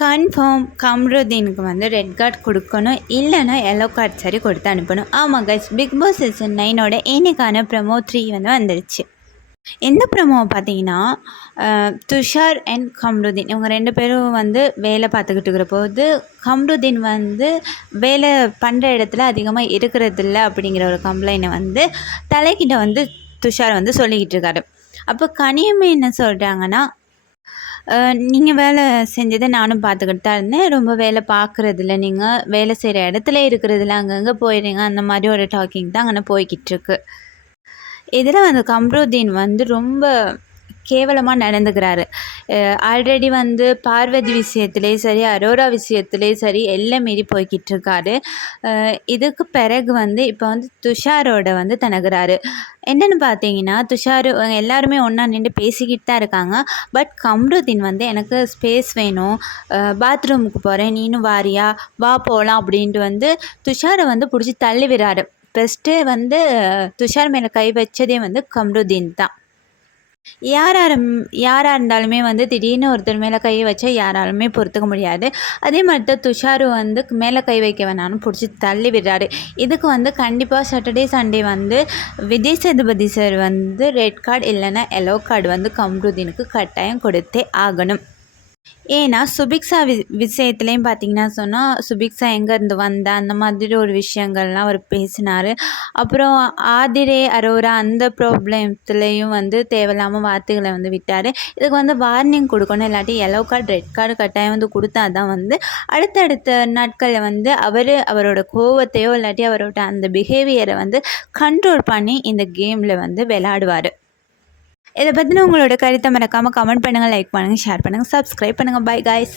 Confirm கம்ருதீனுக்கு வந்து red card கொடுக்கணும். இல்லைன்னா எல்லோ கார்டு சரி கொடுத்து அனுப்பணும். ஆமாம் கைஸ் பிக் பாஸ் சீசன் நைனோட இன்னைக்கான ப்ரமோ த்ரீ வந்து வந்துருச்சு. இந்த ப்ரமோ பார்த்தீங்கன்னா துஷார் அண்ட் கம்ருதீன். இவங்க ரெண்டு பேரும் வந்து வேலை பார்த்துக்கிட்டு இருக்கிற போது கம்ருதீன் வந்து வேலை பண்ணுற இடத்துல அதிகமாக இருக்கிறதில்ல அப்படிங்கிற ஒரு கம்ப்ளைண்ட்டை வந்து தலைக்கிட்ட வந்து துஷார் வந்து சொல்லிக்கிட்டு இருக்காரு. அப்போ கனியம்மை என்ன சொல்கிறாங்கன்னா நீங்கள் வேலை செஞ்சதை நானும் பார்த்துக்கிட்டு தான் இருந்தேன். ரொம்ப வேலை பார்க்குறதில்ல. நீங்கள் வேலை செய்கிற இடத்துல இருக்கிறதுல அங்கங்கே போயிடுறீங்க அந்த மாதிரி ஒரு டாக்கிங் தான் அங்கே போய்கிட்டு இருக்கு. இதில் வந்து கம்ருதீன் வந்து ரொம்ப கேவலமாக நடந்துக்கிறாரு. ஆல்ரெடி வந்து பார்வதி விஷயத்துலேயும் சரி அரோரா விஷயத்துலேயும் சரி எல்லாம் மீறி போய்கிட்டு இருக்காரு இதுக்கு பிறகு வந்து இப்போ வந்து துஷாரோட வந்து தனகுறாரு. என்னென்னு பார்த்தீங்கன்னா துஷார் எல்லாருமே ஒன்றா நின்று பேசிக்கிட்டு தான் இருக்காங்க. பட் கம்ருதீன் வந்து எனக்கு ஸ்பேஸ் வேணும். பாத்ரூமுக்கு போகிறேன் நீனும் வாரியா? வா போகலாம் அப்படின்ட்டு வந்து துஷாரை வந்து பிடிச்சி தள்ளி விடுறாரு ஃபஸ்ட்டு வந்து துஷார் மேலே கை வச்சதே வந்து கம்ருதீன் தான். யாராக யாராக இருந்தாலுமே வந்து திடீர்னு ஒருத்தர் மேலே கை வச்சா யாராலுமே பொறுத்துக்க முடியாது. அதே மாதிரி தான் துஷாரு வந்து மேலே கை வைக்க வேணாம்னு பிடிச்சி தள்ளி விடுறாரு. இதுக்கு வந்து கண்டிப்பாக சாட்டர்டே சண்டே வந்து விஜய் சேதுபதி சார் வந்து ரெட் கார்டு இல்லைன்னா எல்லோ கார்டு வந்து கம்ருதீனுக்கு கட்டாயம் கொடுத்தே ஆகணும். ஏன்னா சுபிக்ஸா வி விஷயத்துலேயும் பார்த்தீங்கன்னா சொன்னால் சுபிக்ஸா எங்கேருந்து வந்தா அந்த மாதிரி ஒரு விஷயங்கள்லாம் அவர் பேசினார். அப்புறம் ஆதிரே அரோரா அந்த ப்ராப்ளத்துலேயும் வந்து தேவையில்லாமல் வார்த்தைகளை வந்து விட்டார். இதுக்கு வந்து வார்னிங் கொடுக்கணும் இல்லாட்டி எல்லோ கார்டு ரெட் கார்டு கட்டாயம் வந்து கொடுத்தா தான் வந்து அடுத்தடுத்த நாட்களில் வந்து அவர் அவரோட கோவத்தையோ இல்லாட்டி அவரோட அந்த பிஹேவியரை வந்து கண்ட்ரோல் பண்ணி இந்த கேமில் வந்து விளாடுவார் இதை பற்றின உங்களோட கருத்தை மறக்காமல் கமெண்ட் பண்ணுங்கள் லைக் பண்ணுங்கள் ஷேர் பண்ணுங்கள் சப்ஸ்கிரைப் பண்ணுங்கள் பை காய்ஸ்